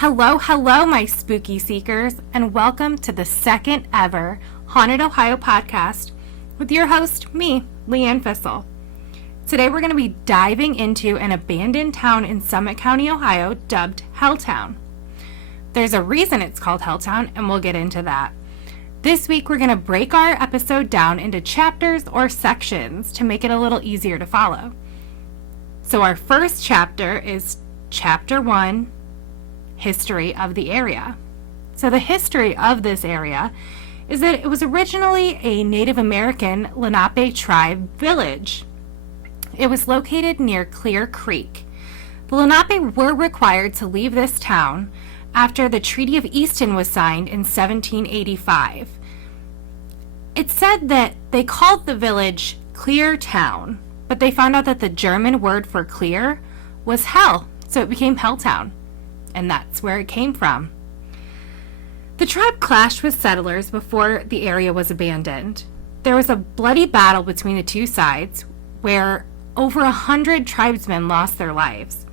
Hello, my spooky seekers, and welcome to the second ever Haunted Ohio podcast with your host, me, LeeAnn Fissel. Today we're going to be diving into an abandoned town in Summit County, Ohio, dubbed Helltown. There's a reason it's called Helltown, and we'll get into that. This week we're going to break our episode down into chapters or sections to make it a little easier to follow. So our first chapter is Chapter 1, History of the area. So the history of this area is that it was originally a Native American Lenape tribe village. It was located near Clear Creek. The Lenape were required to leave this town after the Treaty of Easton was signed in 1785. It's said that they called the village Clear Town, but they found out that the German word for clear was hell, so it became Helltown. And that's where it came from. The tribe clashed with settlers before the area was abandoned. There was a bloody battle between the two sides where over 100 tribesmen lost their lives.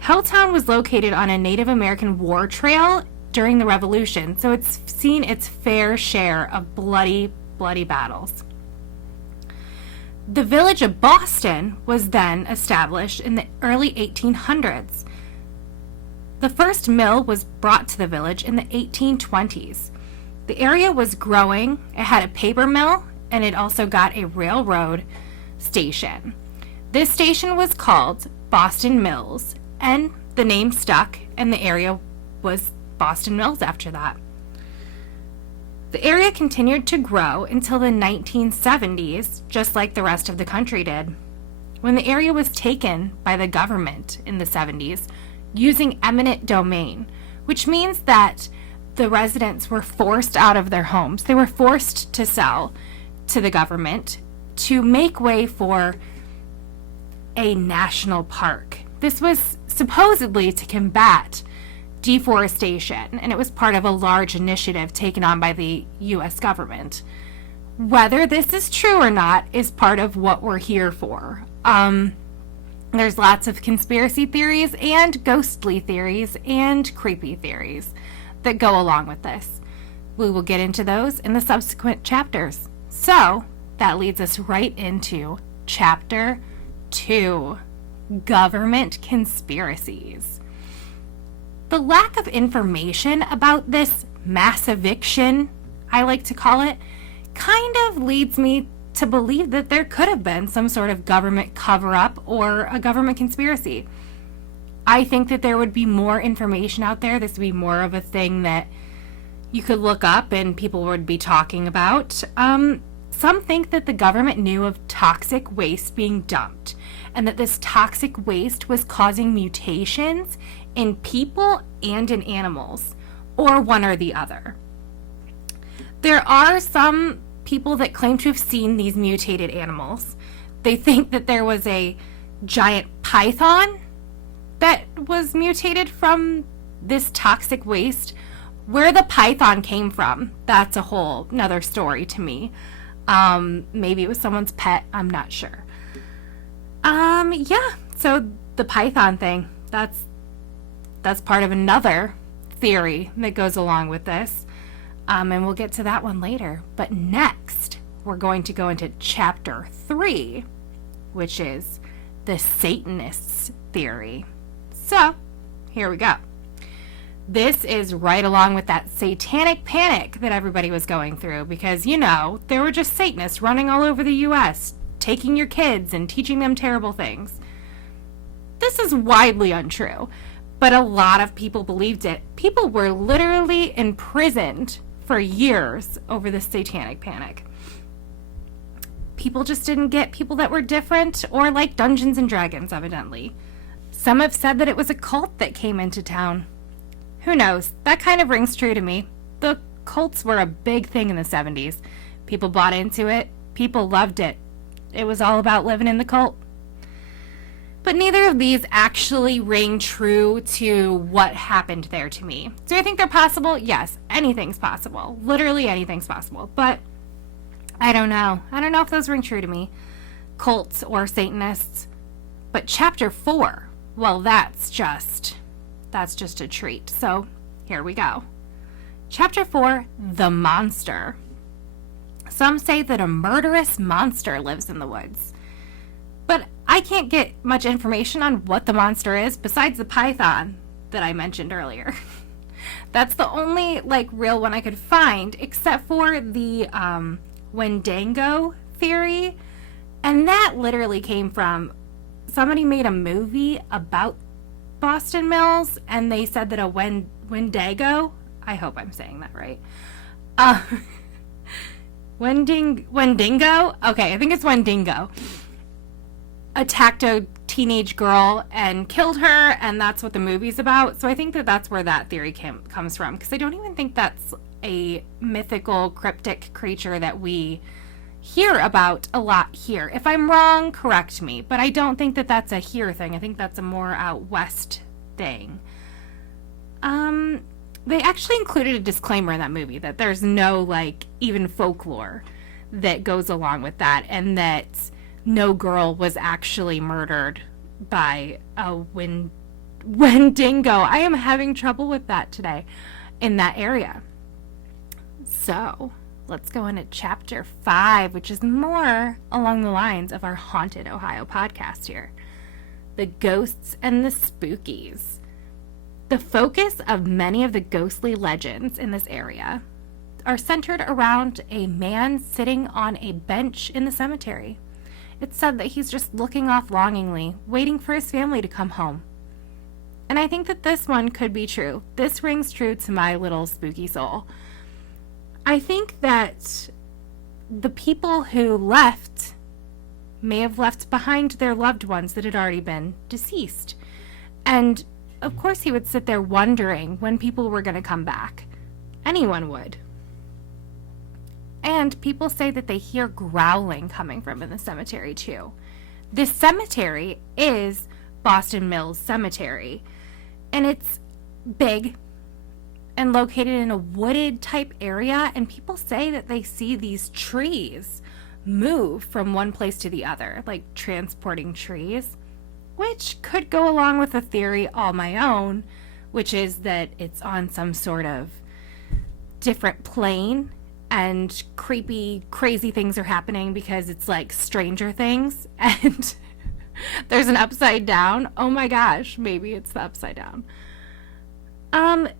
Helltown was located on a Native American war trail during the Revolution, so it's seen its fair share of bloody battles. The village of Boston was then established in the early 1800s. The first mill was brought to the village in the 1820s. The area was growing. It had a paper mill, and it also got a railroad station. This station was called Boston Mills, and the name stuck, and the area was Boston Mills after that. The area continued to grow until the 1970s, just like the rest of the country did. When the area was taken by the government in the 70s, using eminent domain, which means that the residents were forced out of their homes. They were forced to sell to the government to make way for a national park. This was supposedly to combat deforestation, and it was part of a large initiative taken on by the U.S. government. Whether this is true or not is part of what we're here for. There's lots of conspiracy theories and ghostly theories and creepy theories that go along with this. We will get into those in the subsequent chapters. So that leads us right into Chapter 2, Government Conspiracies. The lack of information about this mass eviction, I like to call it, kind of leads me to believe that there could have been some sort of government cover-up or a government conspiracy. I think that there would be more information out there. This would be more of a thing that you could look up and people would be talking about. Some think that the government knew of toxic waste being dumped and that this toxic waste was causing mutations in people and in animals, or one or the other. There are some people that claim to have seen these mutated animals. They think that there was a giant python that was mutated from this toxic waste. Where the python came from, that's a whole another story to me. Maybe it was someone's pet, I'm not sure. So the python thing, that's part of another theory that goes along with this. And we'll get to that one later. But next, we're going to go into Chapter 3, which is the Satanists theory. So, here we go. This is right along with that satanic panic that everybody was going through because, there were just Satanists running all over the U.S., taking your kids and teaching them terrible things. This is widely untrue, but a lot of people believed it. People were literally imprisoned for years over the satanic panic. People just didn't get people that were different or like Dungeons and Dragons, evidently. Some have said that it was a cult that came into town. Who knows? That kind of rings true to me. The cults were a big thing in the 70s. People bought into it. People loved it. It was all about living in the cult. But neither of these actually ring true to what happened there to me. Do I think they're possible? Yes, anything's possible. Literally anything's possible. But I don't know. I don't know if those ring true to me. Cults or Satanists. But Chapter 4, well, that's that's just a treat. So here we go. Chapter 4, The Monster. Some say that a murderous monster lives in the woods. But I can't get much information on what the monster is besides the python that I mentioned earlier. That's the only real one I could find, except for the Wendigo theory. And that literally came from somebody made a movie about Boston Mills, and they said that a Wendigo, I hope I'm saying that right. Wendigo? Okay, I think it's Wendigo. Attacked a teenage girl and killed her, and that's what the movie's about. So I think that that's where that theory comes from, because I don't even think that's a mythical, cryptic creature that we hear about a lot here. If I'm wrong, correct me, but I don't think that that's a here thing. I think that's a more out west thing. They actually included a disclaimer in that movie that there's no even folklore that goes along with that, and that no girl was actually murdered by a Wendigo. I am having trouble with that today in that area. So let's go into chapter 5, which is more along the lines of our Haunted Ohio podcast here. The Ghosts and the Spookies. The focus of many of the ghostly legends in this area are centered around a man sitting on a bench in the cemetery. It's said that he's just looking off longingly, waiting for his family to come home. And I think that this one could be true. This rings true to my little spooky soul. I think that the people who left may have left behind their loved ones that had already been deceased. And of course he would sit there wondering when people were going to come back. Anyone would. And people say that they hear growling coming from in the cemetery too. This cemetery is Boston Mills Cemetery, and it's big and located in a wooded type area, and people say that they see these trees move from one place to the other, like transporting trees, which could go along with a theory all my own, which is that it's on some sort of different plane and creepy, crazy things are happening because it's like Stranger Things and there's an upside down. Oh my gosh, maybe it's the upside down.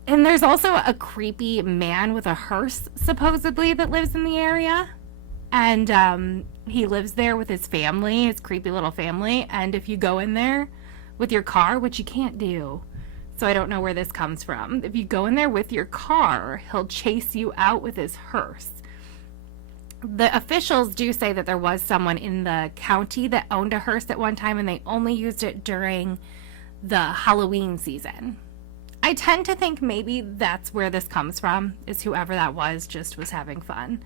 And there's also a creepy man with a hearse, supposedly, that lives in the area. And he lives there with his family, his creepy little family. And if you go in there with your car, which you can't do, so I don't know where this comes from. If you go in there with your car, he'll chase you out with his hearse. The officials do say that there was someone in the county that owned a hearse at one time, and they only used it during the Halloween season. I tend to think maybe that's where this comes from, is whoever that was just was having fun.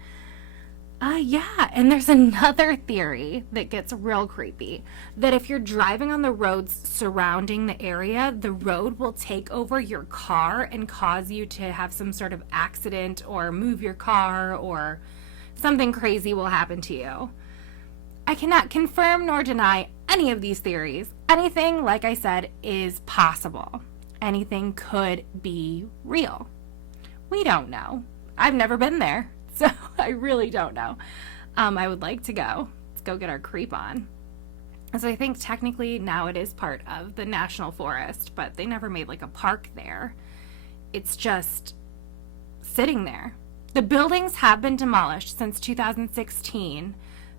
Yeah, and there's another theory that gets real creepy, that if you're driving on the roads surrounding the area, the road will take over your car and cause you to have some sort of accident or move your car, or something crazy will happen to you. I cannot confirm nor deny any of these theories. Anything, like I said, is possible. Anything could be real. We don't know. I've never been there, so I really don't know. I would like to go. Let's go get our creep on. So I think technically now it is part of the National Forest, but they never made like a park there. It's just sitting there. The buildings have been demolished since 2016.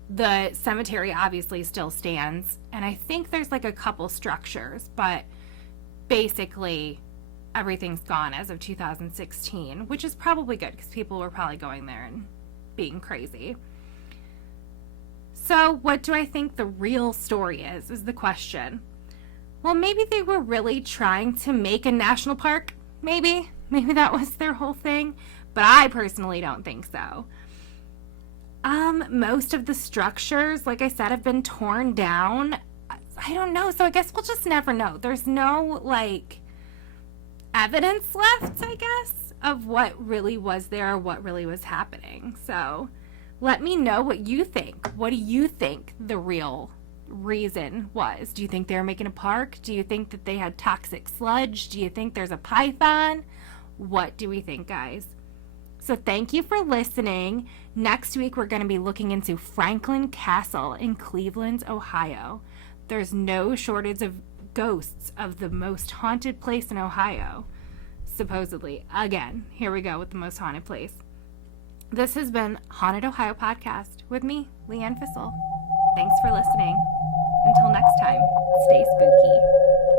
The cemetery obviously still stands, and I think there's like a couple structures, but basically everything's gone as of 2016, which is probably good because people were probably going there and being crazy. So what do I think the real story is the question. Well, maybe they were really trying to make a national park. Maybe that was their whole thing, but I personally don't think so. Most of the structures, like I said, have been torn down. I don't know, so I guess we'll just never know. There's no, evidence left, I guess, of what really was there, what really was happening. So let me know what you think. What do you think the real reason was. Do you think they were making a park? Do you think that they had toxic sludge? Do you think there's a python? What do we think, guys? So thank you for listening. Next week, we're going to be looking into Franklin Castle in Cleveland, Ohio. There's no shortage of ghosts of the most haunted place in Ohio, supposedly. Again, here we go with the most haunted place. This has been Haunted Ohio Podcast with me, LeeAnn Fissel. Thanks for listening. Until next time, stay spooky.